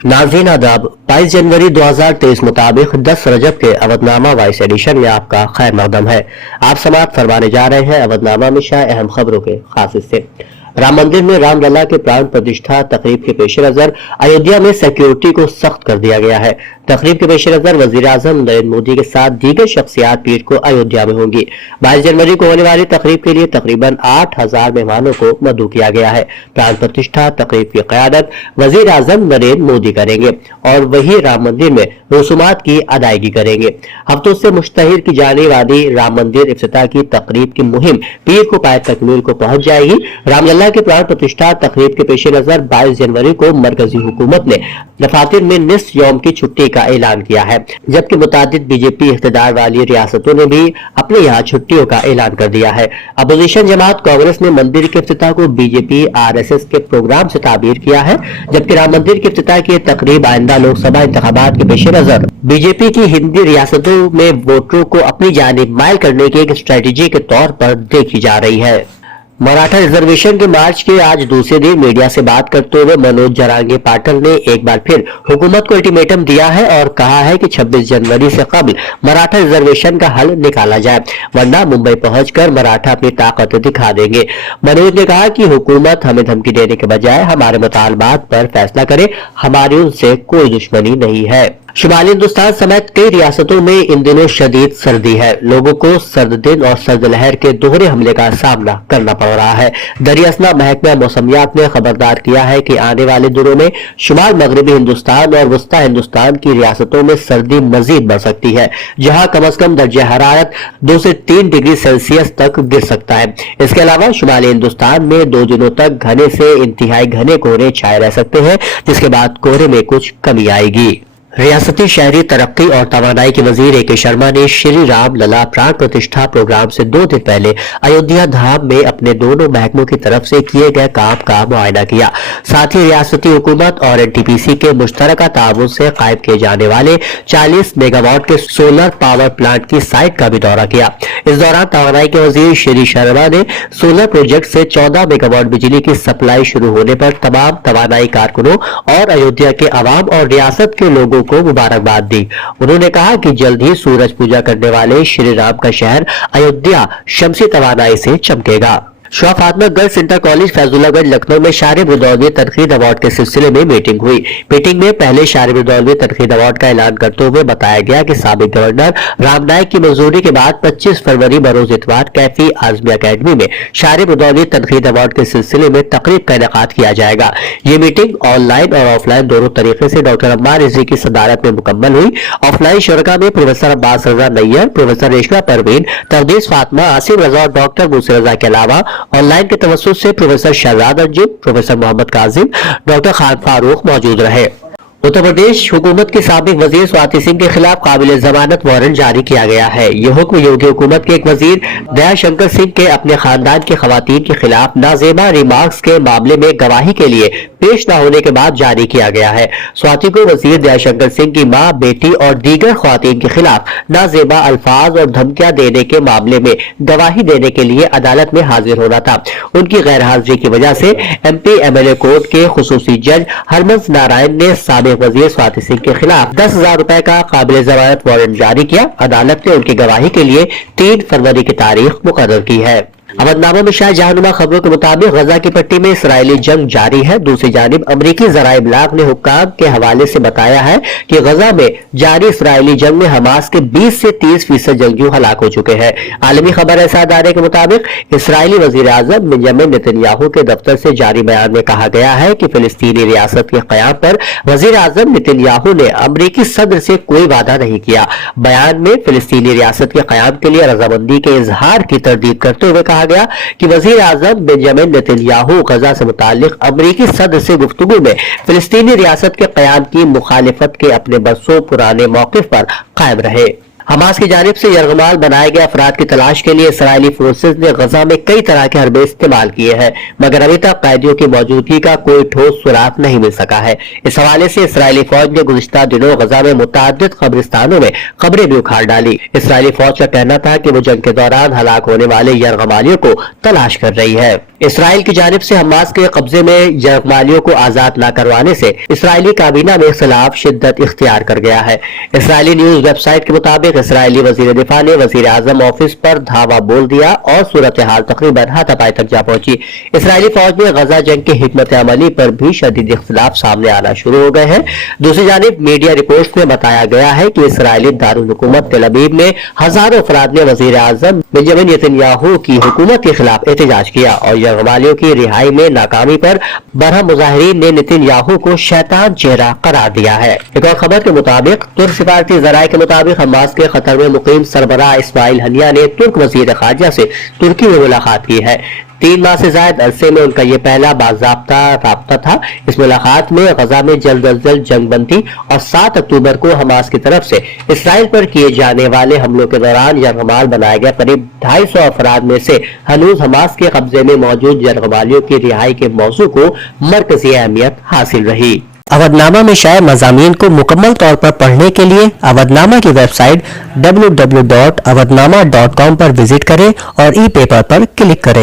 नाज़रीन आदाब, 22 जनवरी 2023 मुताबिक 10 रजब के अवधनामा वॉइस एडिशन में आपका खैर मकदम है। आप समाअत फरमाने जा रहे हैं अवधनामा में शाह अहम खबरों के खास हिस्से। राम मंदिर में रामलला के प्राण प्रतिष्ठा तकरीब के पेश नजर अयोध्या में सिक्योरिटी को सख्त कर दिया गया है। तकरीब के पेश नजर वजीर आजम नरेंद्र मोदी के साथ दीगर शख्सियात पीर को अयोध्या में होंगी। 22 जनवरी को होने वाली तकरीब के लिए तकरीबन 8,000 मेहमानों को मदऊ किया गया है। प्राण प्रतिष्ठा तकरीब की क़यादत वजीर आजम नरेंद्र मोदी करेंगे और वही राम मंदिर में रसूमात की अदायगी करेंगे। हफ्तों से मुश्तहिर की जाने वाली राम मंदिर इफ्तिताह की तकरीब की मुहिम पीर को पाए तकमील को पहुंच जाएगी। रामलला के प्राण प्रतिष्ठा तकरीब के पेश नजर 22 जनवरी को मरकजी हुकूमत ने दफातर में निस्फ यौम की छुट्टी का ऐलान किया है, जबकि मुतादिद बीजेपी इख्तिदार वाली रियासतों ने भी अपने यहाँ छुट्टियों का ऐलान कर दिया है। अपोजिशन जमात कांग्रेस ने मंदिर के इफ्तिताह को बीजेपी RSS के प्रोग्राम से ताबीर किया है, जबकि राम मंदिर के इफ्तिताह की तकरीब आइंदा लोकसभा इंतखाबात के पेश नजर बीजेपी की हिंदी रियासतों में वोटरों को अपनी जानिब माइल करने की एक स्ट्रेटेजी के तौर पर देखी जा रही है। मराठा रिजर्वेशन के मार्च के आज दूसरे दिन मीडिया से बात करते हुए मनोज जरांगे पाटिल ने एक बार फिर हुकूमत को अल्टीमेटम दिया है और कहा है कि 26 जनवरी से कबल मराठा रिजर्वेशन का हल निकाला जाए, वरना मुंबई पहुंचकर मराठा अपनी ताकत दिखा देंगे। मनोज ने कहा कि हुकूमत हमें धमकी देने के बजाय हमारे मुतालबात पर फैसला करे, हमारी उनसे कोई दुश्मनी नहीं है। शुमाली हिंदुस्तान समेत कई रियासतों में इन दिनों शदीद सर्दी है। लोगों को सर्द दिन और सर्द लहर के दोहरे हमले का सामना करना पड़ रहा है। दरियासना महकमा मौसमियात ने खबरदार किया है कि आने वाले दिनों में शुमाल मगरबी हिंदुस्तान और वस्ता हिंदुस्तान की रियासतों में सर्दी मजीद बढ़ सकती है, जहां कम अज कम दर्जा हरारत 2 से 3 डिग्री सेल्सियस तक गिर सकता है। इसके अलावा शुमाली हिंदुस्तान में 2 दिनों तक घने से इंतहाई घने कोहरे छाए रह सकते हैं, जिसके बाद कोहरे में कुछ कमी आएगी। रियासती शहरी तरक्की और तवानाई के वजीर AK शर्मा ने श्री राम लला प्राण प्रतिष्ठा प्रोग्राम से 2 दिन पहले अयोध्या धाम में अपने दोनों महकमों की तरफ से किए गए काम का मुआयना किया। साथ ही रियासती हुकूमत और NTPC के मुश्तरका ताउन से कायम किए जाने वाले 40 मेगावाट के सोलर पावर प्लांट की साइट का भी दौरा किया। इस दौरान तवानाई के वजीर श्री शर्मा ने सोलर प्रोजेक्ट से 14 मेगावाट बिजली की सप्लाई शुरू होने पर तमाम तवानाई कारकुनों और अयोध्या के अवाम और रियासत के लोगों को मुबारकबाद दी। उन्होंने कहा कि जल्द ही सूरज पूजा करने वाले श्री राम का शहर अयोध्या शमसी तवानाई से चमकेगा। Shah Fatima girls inter college Faizullaganj Lucknow में शारिब रिदवानी तनकीद अवार्ड के सिलसिले में मीटिंग हुई। मीटिंग में पहले शारिब रिदवानी तनकीद अवार्ड का ऐलान करते हुए बताया गया कि साबिक गवर्नर राम नाईक की मंजूरी के बाद 25 फरवरी बरोज इतवार कैफी आजमी अकेडमी में शारिब रिदवानी तनकीद अवार्ड के सिलसिले में तकरीब का इनेकाद किया जाएगा। ये मीटिंग ऑनलाइन और ऑफलाइन दोनों तरीके से डॉक्टर अम्मार रिजवी की सदारत में मुकम्मल हुई। ऑफलाइन शुरका में प्रोफेसर अब्बास रजा नैयर, प्रोफेसर रेशमा परवीन, तकदीस फातिमा, आसिम रजा और डॉक्टर मूसी रजा के अलावा ऑनलाइन के तवस्सुत से professor Shahzad Anjum, professor Mohammad Kazim, doctor Khan Farooq मौजूद रहे। उत्तर प्रदेश हुकूमत के साबिक वजीर स्वाति सिंह के खिलाफ काबिल जमानत वारंट जारी किया गया है। यह हुक्म योगी हुकूमत के एक वजीर दया शंकर सिंह के अपने खानदान की खवातीन के खिलाफ नाजेबा रिमार्क्स के मामले में गवाही के लिए पेश न होने के बाद जारी किया गया है। स्वाति को वजीर दया शंकर सिंह की मां, बेटी और दीगर खवातीन के खिलाफ नाजेबा अल्फाज और धमकियां देने के मामले में गवाही देने के लिए अदालत में हाजिर होना था। उनकी गैर हाजिरी की वजह से MP MLA कोर्ट के खुसूसी जज हरमंस नारायण ने साबिक वजीर स्वाति सिंह के खिलाफ 10,000 रुपए का काबिल जमानत वारंट जारी किया। अदालत ने उनकी गवाही के लिए 3 फरवरी की तारीख मुकर्रर की है। अवधनामा में शाह जहानुमा खबरों के मुताबिक गजा की पट्टी में इसराइली जंग जारी है। दूसरी जानिब अमरीकी ज़राए इब्लाग ने हुक्काम के हवाले से बताया है कि गजा में जारी इसराइली जंग में हमास के 20 से 30% जंगियों हलाक हो चुके हैं। आलमी खबर ऐसा अदारे के मुताबिक इसराइली वजीर आजम बेंजामिन नेतन्याहू के दफ्तर से जारी बयान में कहा गया है कि फिलिस्तीनी रियासत के क़याम पर वजीर आजम नेतन्याहू ने अमरीकी सदर से कोई वादा नहीं किया। बयान में फिलिस्तीनी रियासत के क़याम के लिए रजामंदी के इजहार की तरदीद करते हुए कहा गया कि वजीर आजम बेंजामिन नेतन्याहू गजा से मुतालिक अमरीकी सदर से गुफ्तगू में फिलिस्तीनी रियासत के क़याम की मुखालिफत के अपने बरसों पुराने मौक़िफ़ पर कायम रहे। حماس کی جانب سے یرغمال بنائے گئے افراد کی تلاش کے لیے اسرائیلی فورسز نے غزہ میں کئی طرح کے حربے استعمال کیے ہیں، مگر ابھی تک قیدیوں کی موجودگی کا کوئی ٹھوس سراغ نہیں مل سکا ہے۔ اس حوالے سے اسرائیلی فوج نے گزشتہ دنوں غزہ میں متعدد قبرستانوں میں قبریں بھی اکھاڑ ڈالی۔ اسرائیلی فوج کا کہنا تھا کہ وہ جنگ کے دوران ہلاک ہونے والے یرغمالیوں کو تلاش کر رہی ہے۔ اسرائیل کی جانب سے حماس کے قبضے میں یرغمالیوں کو آزاد نہ کروانے سے اسرائیلی کابینہ میں اختلاف شدت اختیار کر گیا ہے۔ اسرائیلی نیوز ویب سائٹ کے مطابق اسرائیلی وزیر دفاع نے وزیر اعظم آفس پر دھاوا بول دیا اور صورتحال تقریباً ہاتھ پائے تک جا پہنچی۔ اسرائیلی فوج میں غزہ جنگ کی حکمت عملی پر بھی شدید اختلاف سامنے آنا شروع ہو گئے ہیں۔ دوسری جانب میڈیا رپورٹس میں بتایا گیا ہے کہ اسرائیلی دارالحکومت تل ابیب میں ہزاروں افراد نے وزیر اعظم بنجامن نیتن کی حکومت کے خلاف احتجاج کیا اور یرغمالیوں کی رہائی میں ناکامی پر برہم مظاہرین نے نیتن کو شیطان چہرہ قرار دیا ہے۔ ایک اور خبر کے مطابق ترک سفارتی ذرائع کے مطابق حماس کے قطر میں مقیم سربراہ اسماعیل ہنیہ نے ترک وزیر خارجہ سے ترکی میں ملاقات کی ہے۔ 3 ماہ سے زائد عرصے میں ان کا یہ پہلا باضابطہ رابطہ تھا۔ اس ملاقات میں غزہ میں جلد از جلد جنگ بندی اور 7 اکتوبر کو حماس کی طرف سے اسرائیل پر کیے جانے والے حملوں کے دوران یرغمال بنائے گئے قریب 250 افراد میں سے ہنوز حماس کے قبضے میں موجود یرغمالیوں کی رہائی کے موضوع کو مرکزی اہمیت حاصل رہی۔ اودھ نامہ میں شائع مضامین کو مکمل طور پر پڑھنے کے لیے اودھ نامہ کی ویب سائٹ www.awadhnama.com پر وزٹ کریں اور ای پیپر پر کلک کریں۔